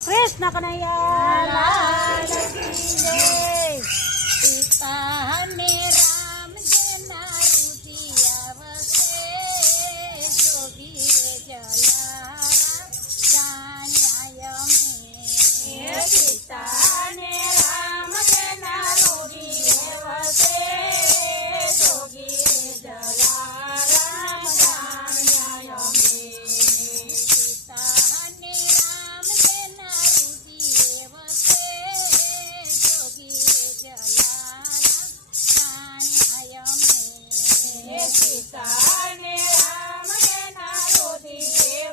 કૃષ્ણ કનૈયા લાલ કી જય. સીતા ને રામ જેના રૂપિયા વસે જોગી રે જલારામ જાણ્યા અમે. સીતા ને રામ જેના રૂપિયે વસે જોગી રે જલારામ જાણ્યા અમે. સીતા ને રામ જેના રૂપિયે વસે જોગી રે જલારામ જાણ્યા અમે. સીતા ને રામ જેના રૂપિયે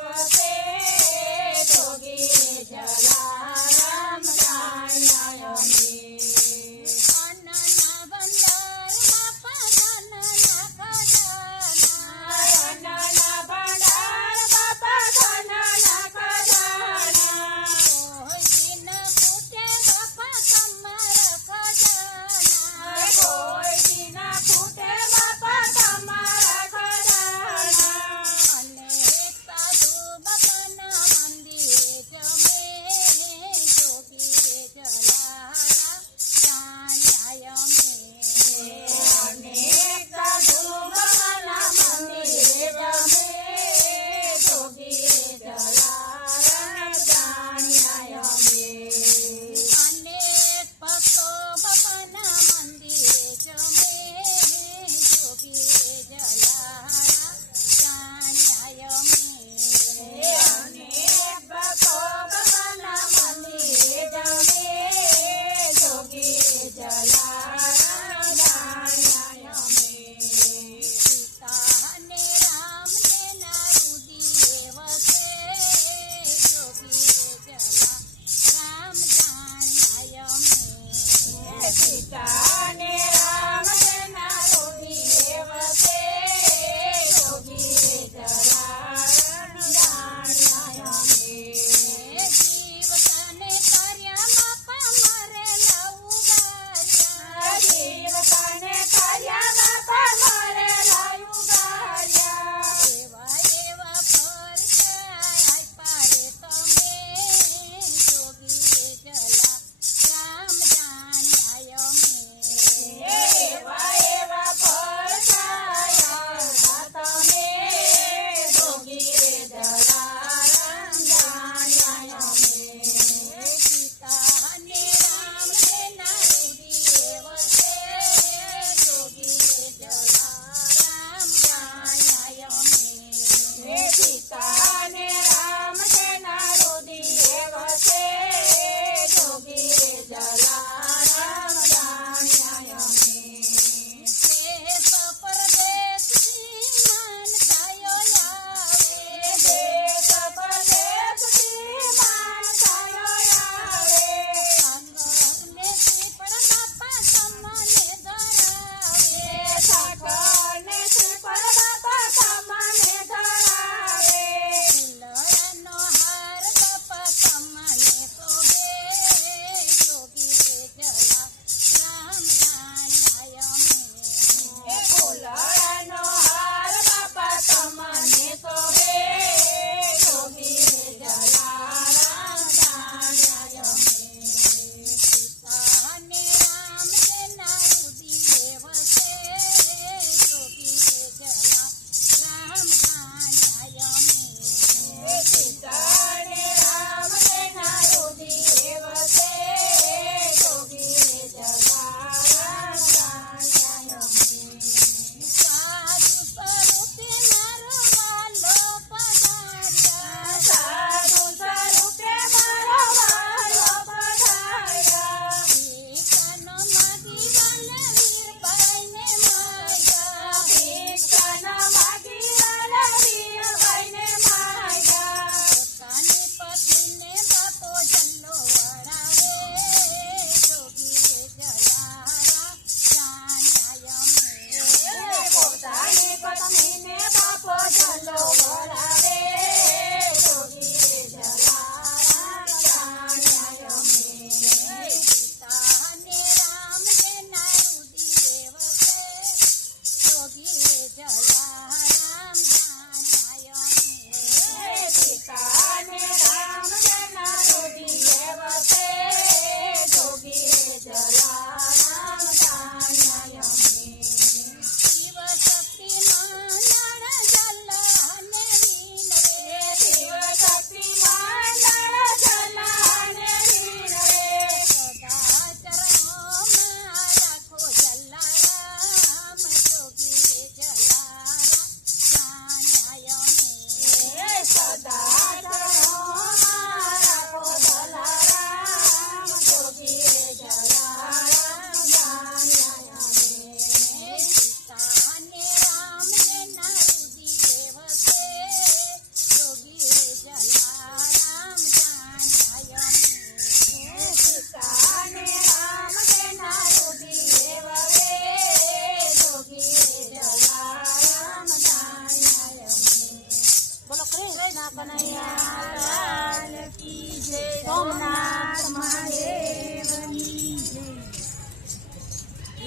સોમનાથ મહાદેવની જય.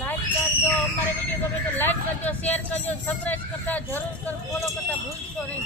લાઈક કરજો, અમારે વિડીયો ગમે તો લાઈક કરજો, શેર કરજો, સબસ્ક્રાઇબ કરતા જરૂર ફોલો કરતા ભૂલશો નહીં.